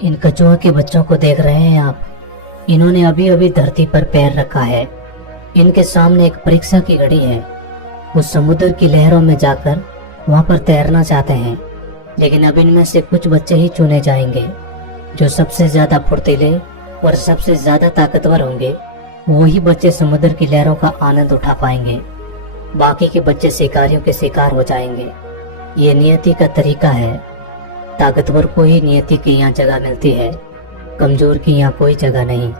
इन कछुआ के बच्चों को देख रहे हैं आप? इन्होंने अभी अभी धरती पर पैर रखा है। इनके सामने एक परीक्षा की घड़ी है। वो समुद्र की लहरों में जाकर वहां पर तैरना चाहते हैं, लेकिन अब इनमें से कुछ बच्चे ही चुने जाएंगे जो सबसे ज्यादा फुर्तीले और सबसे ज्यादा ताकतवर होंगे। वही बच्चे समुद्र की लहरों का आनंद उठा पाएंगे। बाकी के बच्चे शिकारियों के शिकार हो जाएंगे। ये नियति का तरीका है। ताकतवर को ही नियति की यहाँ जगह मिलती है, कमजोर की यहाँ कोई जगह नहीं।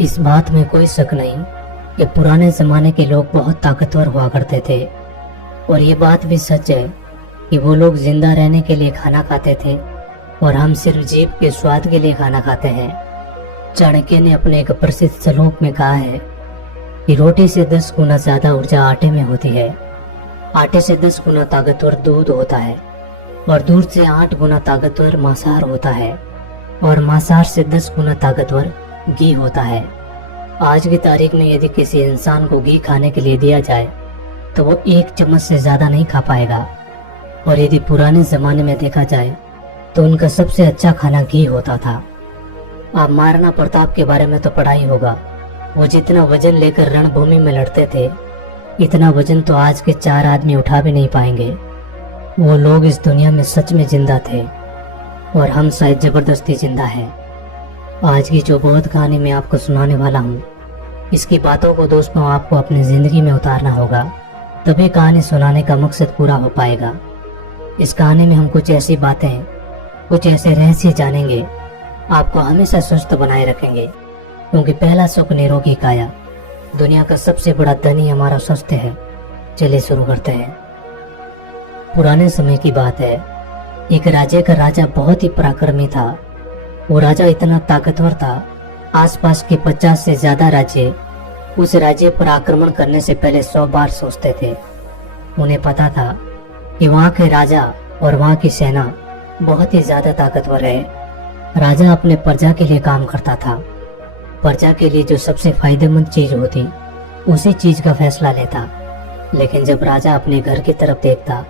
इस बात में कोई शक नहीं कि पुराने जमाने के लोग बहुत ताकतवर हुआ करते थे, और ये बात भी सच है कि वो लोग जिंदा रहने के लिए खाना खाते थे और हम सिर्फ जीभ के स्वाद के लिए खाना खाते हैं। चाणक्य ने अपने एक प्रसिद्ध श्लोक में कहा है कि रोटी से 10 गुना ज्यादा ऊर्जा आटे में होती है, आटे से 10 गुना ताकतवर दूध होता है, और दूध से 8 गुना ताकतवर मांसाहार होता है, और मांसाहार से 10 गुना ताकतवर घी होता है। आज की तारीख में यदि किसी इंसान को घी खाने के लिए दिया जाए तो वो 1 चम्मच से ज्यादा नहीं खा पाएगा। और यदि पुराने जमाने में देखा जाए तो उनका सबसे अच्छा खाना घी होता था। आप महाराणा प्रताप के बारे में तो पढ़ा ही होगा। वो जितना वजन लेकर रणभूमि में लड़ते थे, इतना वजन तो आज के 4 आदमी उठा भी नहीं पाएंगे। वो लोग इस दुनिया में सच में जिंदा थे, और हम शायद जबरदस्ती जिंदा हैं। आज की जो बहुत कहानी मैं आपको सुनाने वाला हूँ, इसकी बातों को दोस्तों आपको अपनी जिंदगी में उतारना होगा, तभी कहानी सुनाने का मकसद पूरा हो पाएगा। इस कहानी में हम कुछ ऐसी बातें, कुछ ऐसे रहस्य जानेंगे, आपको हमेशा स्वस्थ बनाए रखेंगे, क्योंकि पहला सुख निरोगी काया। दुनिया का सबसे बड़ा धन ही हमारा स्वास्थ्य है। चलिए शुरू करते हैं। पुराने समय की बात है। एक राज्य का राजा बहुत ही पराक्रमी था। वो राजा इतना ताकतवर था, आसपास के 50 से ज्यादा राज्य उस राज्य पर आक्रमण करने से पहले 100 बार सोचते थे। उन्हें पता था कि वहाँ के राजा और वहाँ की सेना बहुत ही ज्यादा ताकतवर है। राजा अपने प्रजा के लिए काम करता था। प्रजा के लिए जो सबसे फायदेमंद चीज होती, उसी चीज का फैसला लेता। लेकिन जब राजा अपने घर की तरफ देखता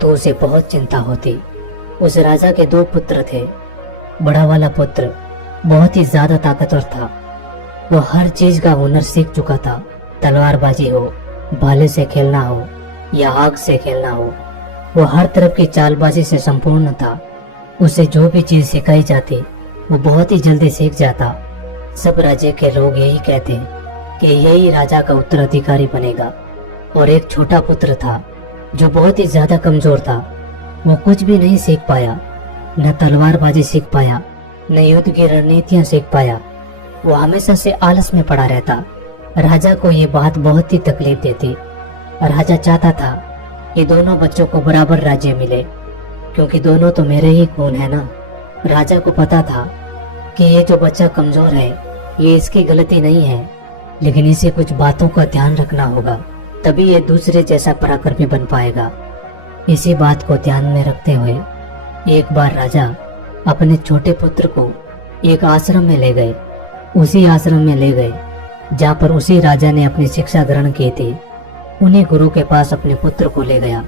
तो उसे बहुत चिंता होती। उस राजा के 2 पुत्र थे। बड़ा वाला पुत्र बहुत ही ज्यादा ताकतवर था। वो हर चीज का हुनर सीख चुका था। तलवारबाजी हो, भाले से खेलना हो या आग से खेलना हो, वो हर तरफ की चालबाजी से संपूर्ण था। उसे जो भी चीज सिखाई जाती वो बहुत ही जल्दी सीख जाता। सब राज्य के लोग यही कहते कि यही राजा का उत्तराधिकारी बनेगा। और एक छोटा पुत्र था जो बहुत ही ज्यादा कमजोर था। वो कुछ भी नहीं सीख पाया, न तलवारबाजी सीख पाया, न युद्ध की रणनीतियां सीख पाया। वो हमेशा से आलस में पड़ा रहता। राजा को ये बात बहुत ही तकलीफ देती। राजा चाहता था कि दोनों बच्चों को बराबर राज्य मिले, क्योंकि दोनों तो मेरे ही खून है ना। राजा को पता था कि ये जो बच्चा कमजोर है, ये इसकी गलती नहीं है, लेकिन इसे कुछ बातों का ध्यान रखना होगा, तभी ये दूसरे जैसा पराक्रमी बन पाएगा। इसी बात को ध्यान में रखते हुए एक बार राजा अपने छोटे पुत्र को एक आश्रम में ले गए। उसी आश्रम में ले गए जहाँ पर उसी राजा ने अपनी शिक्षा ग्रहण की थी। उन्हीं गुरु के पास अपने पुत्र को ले गया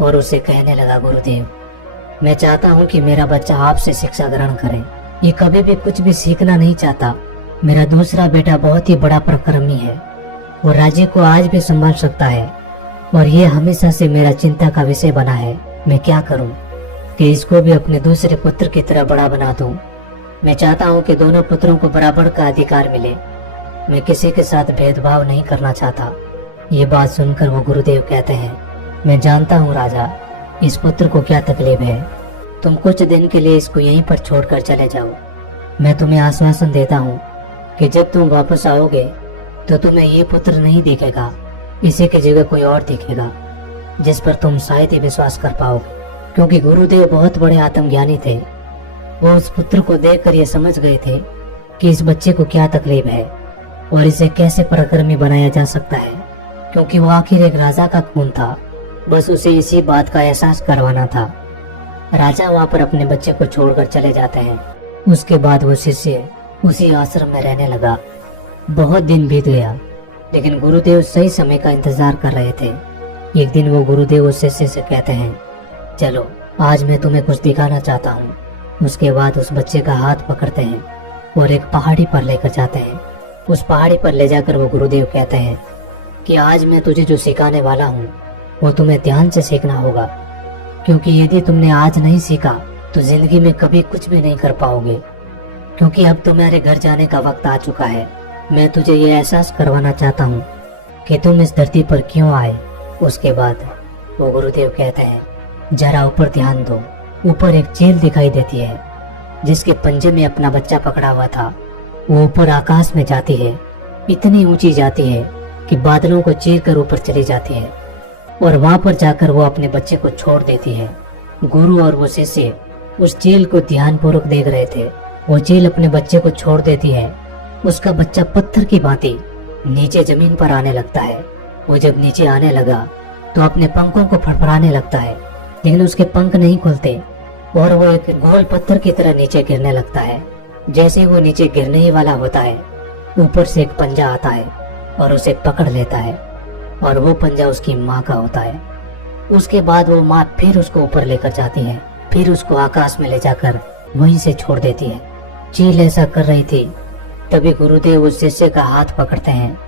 और उसे कहने लगा, गुरुदेव, मैं चाहता हूँ कि मेरा बच्चा आपसे शिक्षा ग्रहण करे। ये कभी भी कुछ भी सीखना नहीं चाहता। मेरा दूसरा बेटा बहुत ही बड़ा पराक्रमी है, वो राज्य को आज भी संभाल सकता है, और ये हमेशा से मेरा चिंता का विषय बना है। मैं क्या करूं कि इसको भी अपने दूसरे पुत्र की तरह बड़ा बना दूं। मैं चाहता हूं कि दोनों पुत्रों को बराबर का अधिकार मिले। मैं किसी के साथ भेदभाव नहीं करना चाहता। ये बात सुनकर वो गुरुदेव कहते हैं, मैं जानता हूँ राजा, इस पुत्र को क्या तकलीफ है। तुम कुछ दिन के लिए इसको यहीं पर छोड़कर चले जाओ। मैं तुम्हें आश्वासन देता हूँ कि जब तुम वापस आओगे तो तुम्हें ये पुत्र नहीं दिखेगा, इसी की जगह कोई और दिखेगा, जिस पर तुम शायद ही विश्वास कर पाओगे। क्योंकि गुरुदेव बहुत बड़े आत्मज्ञानी थे। वो उस पुत्र को देखकर ये समझ गए थे कि इस बच्चे को क्या तकलीफ है और इसे कैसे पराक्रमी बनाया जा सकता है, क्योंकि वो आखिर एक राजा का खून था। बस उसे इसी बात का एहसास करवाना था। राजा वहाँ पर अपने बच्चे को छोड़कर चले जाते हैं। उसके बाद वो शिष्य उसी आश्रम में रहने लगा। बहुत दिन बीत गया, लेकिन गुरुदेव सही समय का इंतजार कर रहे थे। एक दिन वो गुरुदेव उस शिष्य से कहते हैं, चलो आज मैं तुम्हें कुछ दिखाना चाहता हूँ। उसके बाद उस बच्चे का हाथ पकड़ते हैं और एक पहाड़ी पर लेकर जाते हैं। उस पहाड़ी पर ले जाकर वो गुरुदेव कहते हैं कि आज मैं तुझे जो सिखाने वाला हूँ वो तुम्हें ध्यान से सीखना होगा, क्योंकि यदि तुमने आज नहीं सीखा तो जिंदगी में कभी कुछ भी नहीं कर पाओगे। क्योंकि अब तुम्हारे घर जाने का वक्त आ चुका है। मैं तुझे ये एहसास करवाना चाहता हूँ कि तुम इस धरती पर क्यों आए। उसके बाद वो गुरुदेव कहते हैं जरा ऊपर ध्यान दो। ऊपर एक चील दिखाई देती है जिसके पंजे में अपना बच्चा पकड़ा हुआ था। वो ऊपर आकाश में जाती है, इतनी ऊंची जाती है कि बादलों को चीर कर ऊपर चली जाती है और वहां पर जाकर वो अपने बच्चे को छोड़ देती है। गुरु और वो शिष्य उस चील को ध्यानपूर्वक देख रहे थे। वो चील अपने बच्चे को छोड़ देती है। उसका बच्चा पत्थर की भांति नीचे जमीन पर आने लगता है। वो जब नीचे आने लगा तो अपने पंखों को फड़फड़ाने लगता है, लेकिन उसके पंख नहीं खुलते और वो एक गोल पत्थर की तरह नीचे गिरने लगता है। जैसे ही वो नीचे गिरने ही वाला होता है, ऊपर से एक पंजा आता है और उसे पकड़ लेता है और वो पंजा उसकी माँ का होता है। उसके बाद वो माँ फिर उसको ऊपर लेकर जाती है, फिर उसको आकाश में ले जाकर वहीं से छोड़ देती है। चील ऐसा कर रही थी, तभी गुरुदेव उस शिष्य का हाथ पकड़ते हैं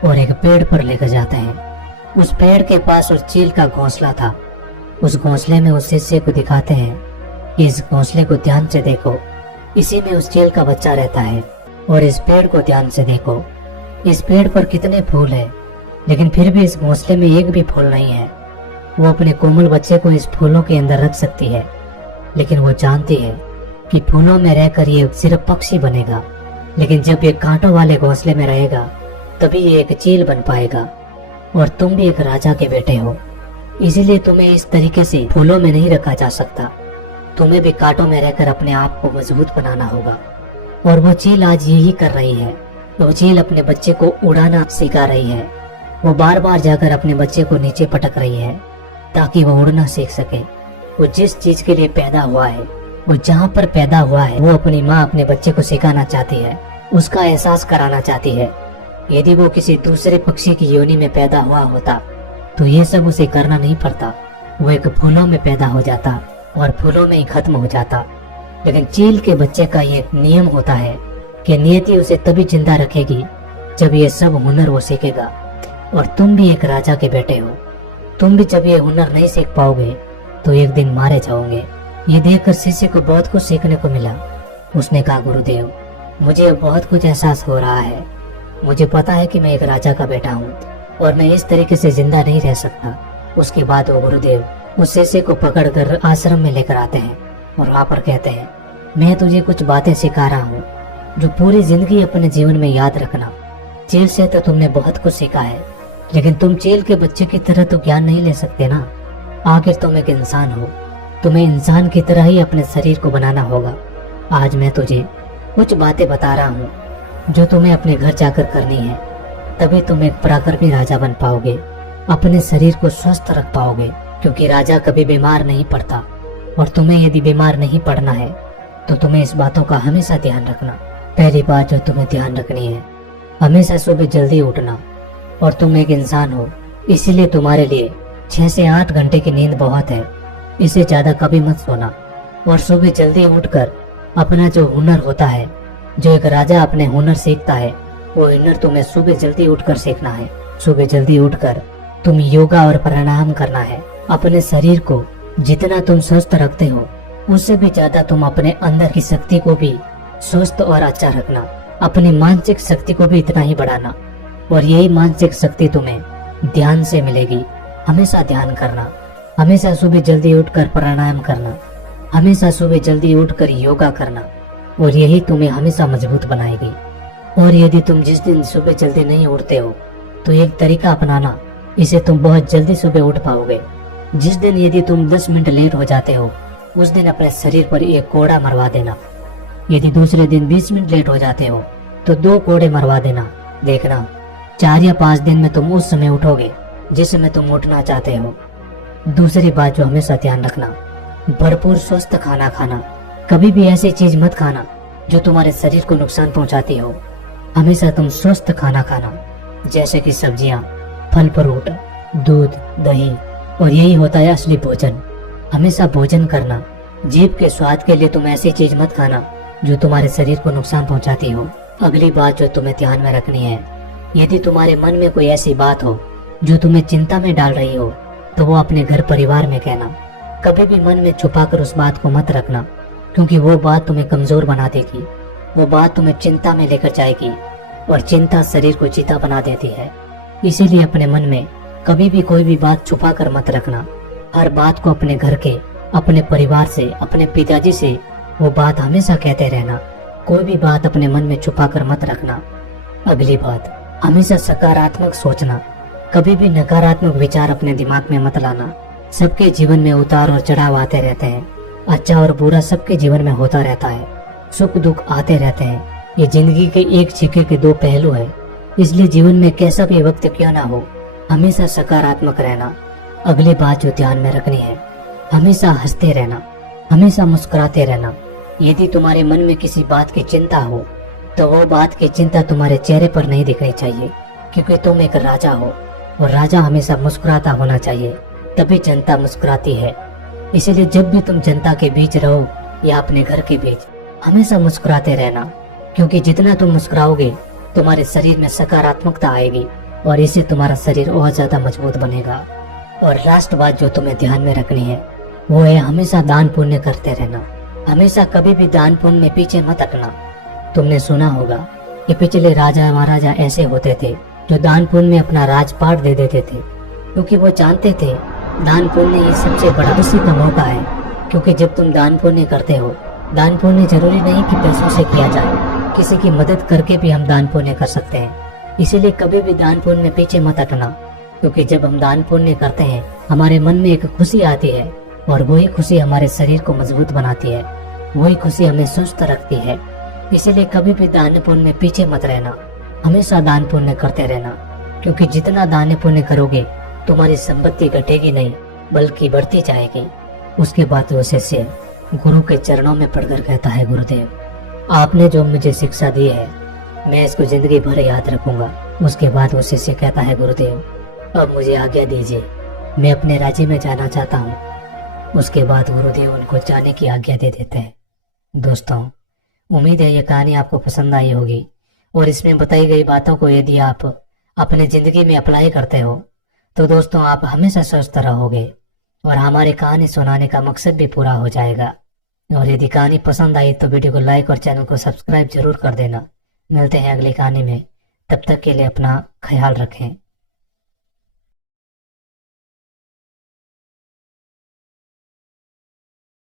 और एक पेड़ पर लेकर जाते हैं। उस पेड़ के पास उस चील का घोंसला था। उस घोंसले में उस शिष्य को दिखाते हैं कि इस घोंसले को ध्यान से देखो, इसी में उस चील का बच्चा रहता है। और इस पेड़ को ध्यान से देखो, इस पेड़ पर कितने फूल हैं, लेकिन फिर भी इस घोंसले में एक भी फूल नहीं है। वो अपने कोमल बच्चे को इस फूलों के अंदर रख सकती है, लेकिन वो जानती है कि फूलों में रहकर ये सिर्फ पक्षी बनेगा, लेकिन जब ये कांटों वाले घोंसले में रहेगा तभी ये एक चील बन पाएगा। और तुम भी एक राजा के बेटे हो, इसीलिए तुम्हें इस तरीके से फूलों में नहीं रखा जा सकता। तुम्हें भी कांटों में रहकर अपने आप को मजबूत बनाना होगा। और वो चील आज यही कर रही है। वो चील अपने बच्चे को उड़ाना सिखा रही है। वो बार बार जाकर अपने बच्चे को नीचे पटक रही है ताकि वो उड़ना सीख सके। वो जिस चीज के लिए पैदा हुआ है, वो जहाँ पर पैदा हुआ है, वो अपनी माँ अपने बच्चे को सिखाना चाहती है, उसका एहसास कराना चाहती है। यदि वो किसी दूसरे पक्षी की योनि में पैदा हुआ होता तो ये सब उसे करना नहीं पड़ता। वो एक फूलों में पैदा हो जाता और फूलों में ही खत्म हो जाता। लेकिन चील के बच्चे का ये नियम होता है कि नियति उसे तभी जिंदा रखेगी जब ये सब हुनर वो सीखेगा। और तुम भी एक राजा के बेटे हो, तुम भी जब ये हुनर नहीं सीख पाओगे तो एक दिन मारे जाओगे। ये देखकर शिष्य को बहुत कुछ सीखने को मिला। उसने कहा गुरुदेव, मुझे अब बहुत कुछ एहसास हो रहा है। मुझे पता है कि मैं एक राजा का बेटा हूँ और मैं इस तरीके से जिंदा नहीं रह सकता। उसके बाद वो गुरुदेव उस शिष्य को पकड़कर आश्रम में लेकर आते हैं और वहाँ पर कहते हैं मैं तुझे कुछ बातें सिखा रहा हूँ जो पूरी जिंदगी अपने जीवन में याद रखना। चील से तो तुमने बहुत कुछ सीखा है, लेकिन तुम चील के बच्चे की तरह तो ज्ञान नहीं ले सकते ना। आखिर तुम एक इंसान हो, तुम्हें इंसान की तरह ही अपने शरीर को बनाना होगा। आज मैं तुझे कुछ बातें बता रहा हूँ जो तुम्हें अपने घर जाकर करनी है, तभी तुम एक पराक्रमी राजा बन पाओगे, अपने शरीर को स्वस्थ रख पाओगे। क्योंकि राजा कभी बीमार नहीं पड़ता, और तुम्हें यदि बीमार नहीं पड़ना है तो तुम्हें इस बातों का हमेशा ध्यान रखना। पहली बात जो तुम्हें ध्यान रखनी है, हमेशा सुबह जल्दी उठना। और तुम एक इंसान हो, इसीलिए तुम्हारे लिए 6 से 8 घंटे की नींद बहुत है, इससे ज्यादा कभी मत सोना। और सुबह जल्दी उठकर अपना जो हुनर होता है, जो एक राजा अपने हुनर सीखता है, वो हुनर तुम्हें सुबह जल्दी उठकर सीखना है। सुबह जल्दी उठकर तुम योगा और प्राणायाम करना है। अपने शरीर को जितना तुम स्वस्थ रखते हो, उससे भी ज्यादा तुम अपने अंदर की शक्ति को भी स्वस्थ और अच्छा रखना। अपनी मानसिक शक्ति को भी इतना ही बढ़ाना, और यही मानसिक शक्ति तुम्हें ध्यान से मिलेगी। हमेशा ध्यान करना, हमेशा सुबह जल्दी उठकर प्राणायाम करना, हमेशा सुबह जल्दी उठकर योगा करना, और यही तुम्हें हमेशा मजबूत बनाएगी। और यदि तुम जिस दिन सुबह जल्दी नहीं उठते हो तो एक तरीका अपनाना, इसे तुम बहुत जल्दी सुबह उठ पाओगे। जिस दिन यदि तुम 10 मिनट लेट हो जाते हो, उस दिन अपने शरीर पर एक कोड़ा मरवा देना। यदि दूसरे दिन 20 मिनट लेट हो जाते हो तो 2 कोड़े मरवा देना। देखना 4 या 5 दिन में तुम उस समय उठोगे जिस समय तुम उठना चाहते हो। दूसरी बात जो हमेशा ध्यान रखना, भरपूर स्वस्थ खाना खाना। कभी भी ऐसी चीज मत खाना जो तुम्हारे शरीर को नुकसान पहुंचाती हो। हमेशा तुम स्वस्थ खाना खाना, जैसे कि सब्जियां, फल फ्रूट, दूध, दही, और यही होता है असली भोजन। हमेशा भोजन करना जीभ के स्वाद के लिए तुम ऐसी चीज मत खाना जो तुम्हारे शरीर को नुकसान पहुंचाती हो। अगली बात जो तुम्हें ध्यान में रखनी है, यदि तुम्हारे मन में कोई ऐसी बात हो जो तुम्हें चिंता में डाल रही हो, तो वो अपने घर परिवार में कहना। कभी भी मन में छुपाकर उस बात को मत रखना, क्योंकि वो बात तुम्हें कमजोर बना देगी। वो बात तुम्हें चिंता में लेकर जाएगी और चिंता शरीर को चीता बना देती है। इसीलिए अपने मन में कभी भी कोई भी बात छुपा कर मत रखना। हर बात को अपने घर के, अपने परिवार से, अपने पिताजी से वो बात हमेशा कहते रहना। कोई भी बात अपने मन में छुपा कर मत रखना। अगली बात, हमेशा सकारात्मक सोचना। कभी भी नकारात्मक विचार अपने दिमाग में मत लाना। सबके जीवन में उतार और चढ़ाव आते रहते हैं। अच्छा और बुरा सबके जीवन में होता रहता है। सुख दुख आते रहते हैं। ये जिंदगी के एक सिक्के के दो पहलू है। इसलिए जीवन में कैसा भी वक्त क्यों ना हो, हमेशा सकारात्मक रहना। अगली बात जो ध्यान में रखनी है, हमेशा हंसते रहना, हमेशा मुस्कुराते रहना। यदि तुम्हारे मन में किसी बात की चिंता हो, तो वो बात की चिंता तुम्हारे चेहरे पर नहीं दिखनी चाहिए, क्योंकि तुम एक राजा हो और राजा हमेशा मुस्कुराता होना चाहिए, तभी जनता मुस्कुराती है। इसीलिए जब भी तुम जनता के बीच रहो या अपने घर के बीच, हमेशा मुस्कुराते रहना, क्योंकि जितना तुम मुस्कुराओगे तुम्हारे शरीर में सकारात्मकता आएगी और इससे तुम्हारा शरीर और ज्यादा मजबूत बनेगा। और लास्ट बात जो तुम्हें ध्यान में रखनी है, वो है हमेशा दान पुण्य करते रहना। हमेशा कभी भी दान पुण्य में पीछे मत हटना। तुमने सुना होगा कि पिछले राजा महाराजा ऐसे होते थे जो दान पुण्य में अपना राजपाट दे देते थे, क्योंकि वो जानते थे दान पुण्य ये सबसे बड़ा खुशी का मौका है। क्योंकि जब तुम दान पुण्य करते हो, दान पुण्य जरूरी नहीं कि पैसों से किया जाए, किसी की मदद करके भी हम दान पुण्य कर सकते हैं। इसीलिए कभी भी दान पुण्य में पीछे मत हटना, क्योंकि जब हम दान पुण्य करते हैं हमारे मन में एक खुशी आती है और वही खुशी हमारे शरीर को मजबूत बनाती है, वही खुशी हमें स्वस्थ रखती है। इसीलिए कभी भी दान पुण्य में पीछे मत रहना, हमेशा दान पुण्य करते रहना, क्योंकि जितना दान पुण्य करोगे तुम्हारी संपत्ति घटेगी नहीं बल्कि बढ़ती जाएगी। उसके बाद वो शिष्य गुरु के चरणों में पड़कर कहता है, गुरुदेव आपने जो मुझे शिक्षा दी है मैं इसको जिंदगी भर याद रखूंगा। उसके बाद वो शिष्य कहता है, गुरुदेव अब मुझे आज्ञा दीजिए, मैं अपने राज्य में जाना चाहता हूँ। उसके बाद गुरुदेव उनको जाने की आज्ञा दे देते हैं। दोस्तों, उम्मीद है ये कहानी आपको पसंद आई होगी और इसमें बताई गई बातों को यदि आप अपने जिंदगी में अप्लाई करते हो तो दोस्तों आप हमेशा स्वस्थ रहोगे और हमारी कहानी सुनाने का मकसद भी पूरा हो जाएगा। और यदि कहानी पसंद आई तो वीडियो को लाइक और चैनल को सब्सक्राइब जरूर कर देना। मिलते हैं अगली कहानी में, तब तक के लिए अपना ख्याल रखें।